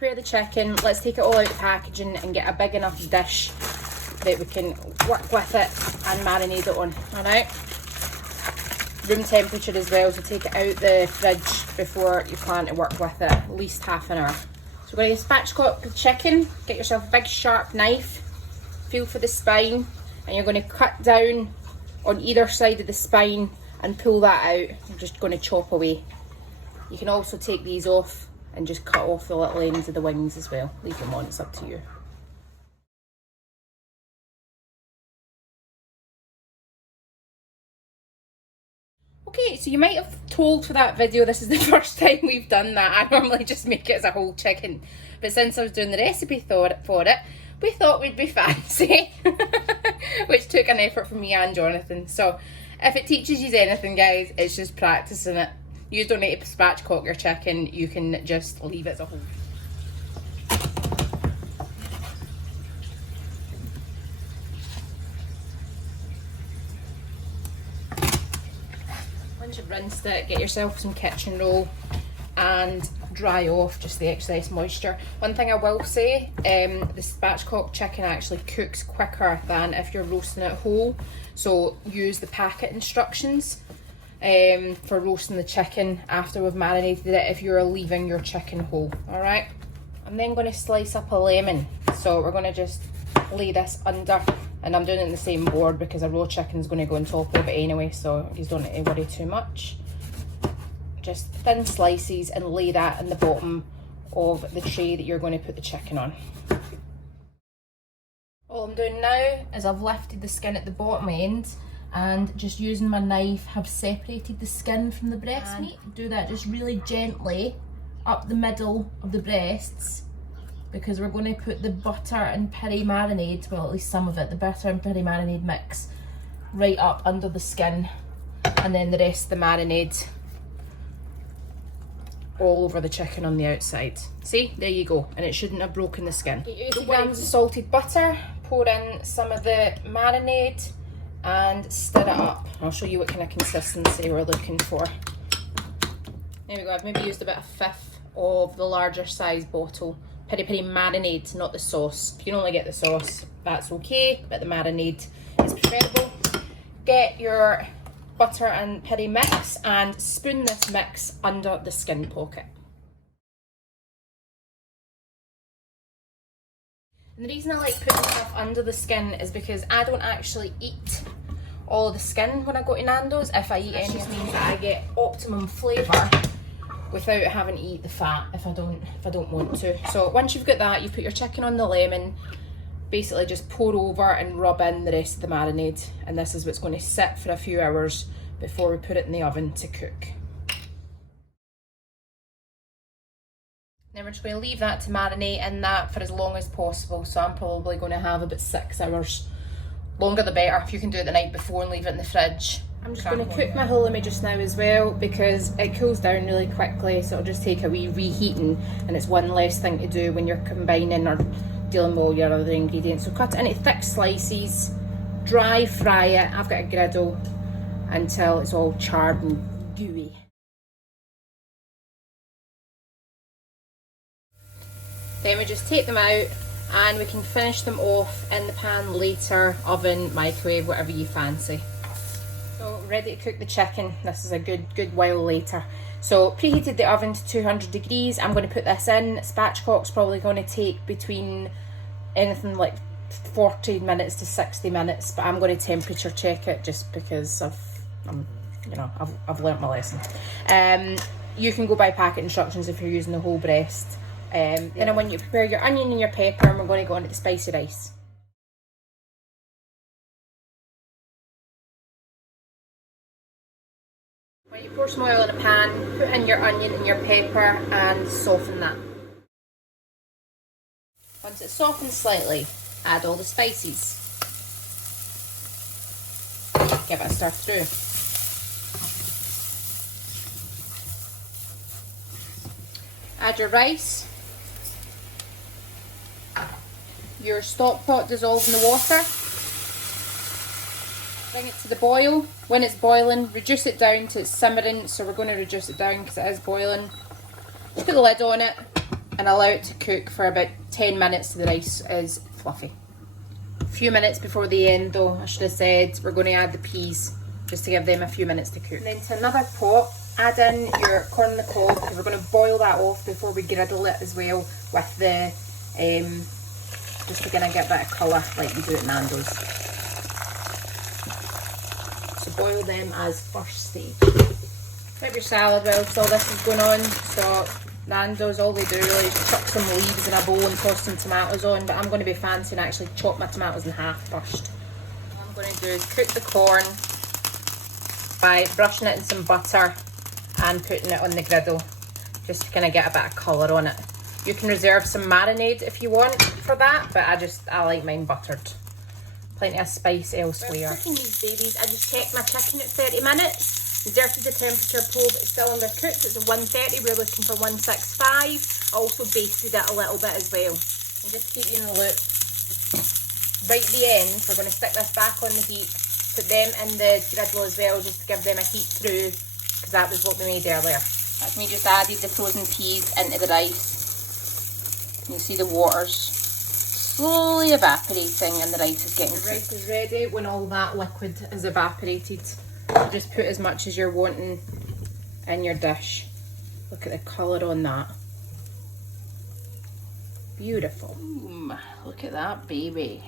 prepare the chicken. Let's take it all out of the packaging and get a big enough dish that we can work with it and marinate it on. Alright? Room temperature as well, so take it out the fridge before you plan to work with it, at least half an hour. So we're going to spatchcock the chicken. Get yourself a big sharp knife, feel for the spine, and you're going to cut down on either side of the spine and pull that out. I'm just going to chop away. You can also take these off and just cut off the little ends of the wings as well. Leave them on, it's up to you. Okay, so you might have told for that video this is the first time we've done that. I normally just make it as a whole chicken. But since I was doing the recipe for it, we thought we'd be fancy. Which took an effort from me and Jonathan. So if it teaches you anything, guys, it's just practicing it. You don't need to spatchcock your chicken, you can just leave it as a whole. Once you've rinsed it, get yourself some kitchen roll and dry off just the excess moisture. One thing I will say, the spatchcock chicken actually cooks quicker than if you're roasting it whole. So use the packet instructions for roasting the chicken after we've marinated it if you're leaving your chicken whole. Alright, I'm then going to slice up a lemon. So we're going to just lay this under, and I'm doing it in the same board because a raw chicken is going to go on top of it anyway, so you don't need to worry too much. Just thin slices and lay that in the bottom of the tray that you're going to put the chicken on. All I'm doing now is I've lifted the skin at the bottom end and just using my knife have separated the skin from the breast meat. Do that just really gently up the middle of the breasts because we're going to put the butter and peri marinade, well at least some of it, the butter and peri marinade mix right up under the skin, and then the rest of the marinade all over the chicken on the outside. See, there you go, and it shouldn't have broken the skin. 80 grams of salted butter, pour in some of the marinade and stir it up. I'll show you what kind of consistency we're looking for. There we go, I've maybe used about a fifth of the larger size bottle. Peri peri marinade, not the sauce. If you can only get the sauce, that's okay, but the marinade is preferable. Get your butter and peri mix and spoon this mix under the skin pocket. And the reason I like putting stuff under the skin is because I don't actually eat all of the skin when I go to Nando's. If I eat any, it just means that I get optimum flavour without having to eat the fat if I don't want to. So once you've got that, you put your chicken on the lemon, basically just pour over and rub in the rest of the marinade, and this is what's going to sit for a few hours before we put it in the oven to cook. Then we're just going to leave that to marinate in that for as long as possible. So I'm probably going to have about 6 hours. Longer the better. If you can do it the night before and leave it in the fridge. I'm just going to cook my halloumi just now as well because it cools down really quickly, so it'll just take a wee reheating, and it's one less thing to do when you're combining or dealing with all your other ingredients. So cut it into thick slices, dry fry it. I've got a griddle until it's all charred and gooey. Then we just take them out and we can finish them off in the pan later, oven, microwave, whatever you fancy. So ready to cook the chicken. This is a good while later. So preheated the oven to 200 degrees. I'm going to put this in. Spatchcock's probably going to take between anything like 40 minutes to 60 minutes, but I'm going to temperature check it just because I've learnt my lesson. You can go by packet instructions if you're using the whole breast. Then I want you to prepare your onion and your pepper, and we're going to go into the spicy rice. When you pour some oil in a pan, put in your onion and your pepper and soften that. Once it's softened slightly, add all the spices. Give it a stir through. Add your rice. Your stock pot dissolve in the water. Bring it to the boil. When it's boiling, reduce it down to it's simmering, so we're going to reduce it down because it is boiling. Put the lid on it and allow it to cook for about 10 minutes so the rice is fluffy. A few minutes before the end though, I should have said, we're going to add the peas just to give them a few minutes to cook. And then to another pot, add in your corn on the cob, because we're going to boil that off before we griddle it as well with the, just to kind of get a bit of colour like we do at Nando's. So boil them as first stage. Prep your salad whilst all this is going on. So Nando's, all they do really is chuck some leaves in a bowl and toss some tomatoes on, but I'm going to be fancy and actually chop my tomatoes in half first. What I'm going to do is cook the corn by brushing it in some butter and putting it on the griddle, just to kind of get a bit of colour on it. You can reserve some marinade if you want for that, but I like mine buttered. Plenty of spice elsewhere. While cooking these babies, I just checked my chicken at 30 minutes. Deserted the temperature probe, it's still undercooked. It's a 130, we're looking for 165. I also basted it a little bit as well. And just to keep you in the loop, right at the end, we're going to stick this back on the heat, put them in the griddle as well, just to give them a heat through, because that was what we made earlier. That's me just added the frozen peas into the rice. You can see the water's slowly evaporating and the rice is getting cooked. The rice is ready when all that liquid is evaporated. Just put as much as you're wanting in your dish. Look at the colour on that. Beautiful. Look at that baby.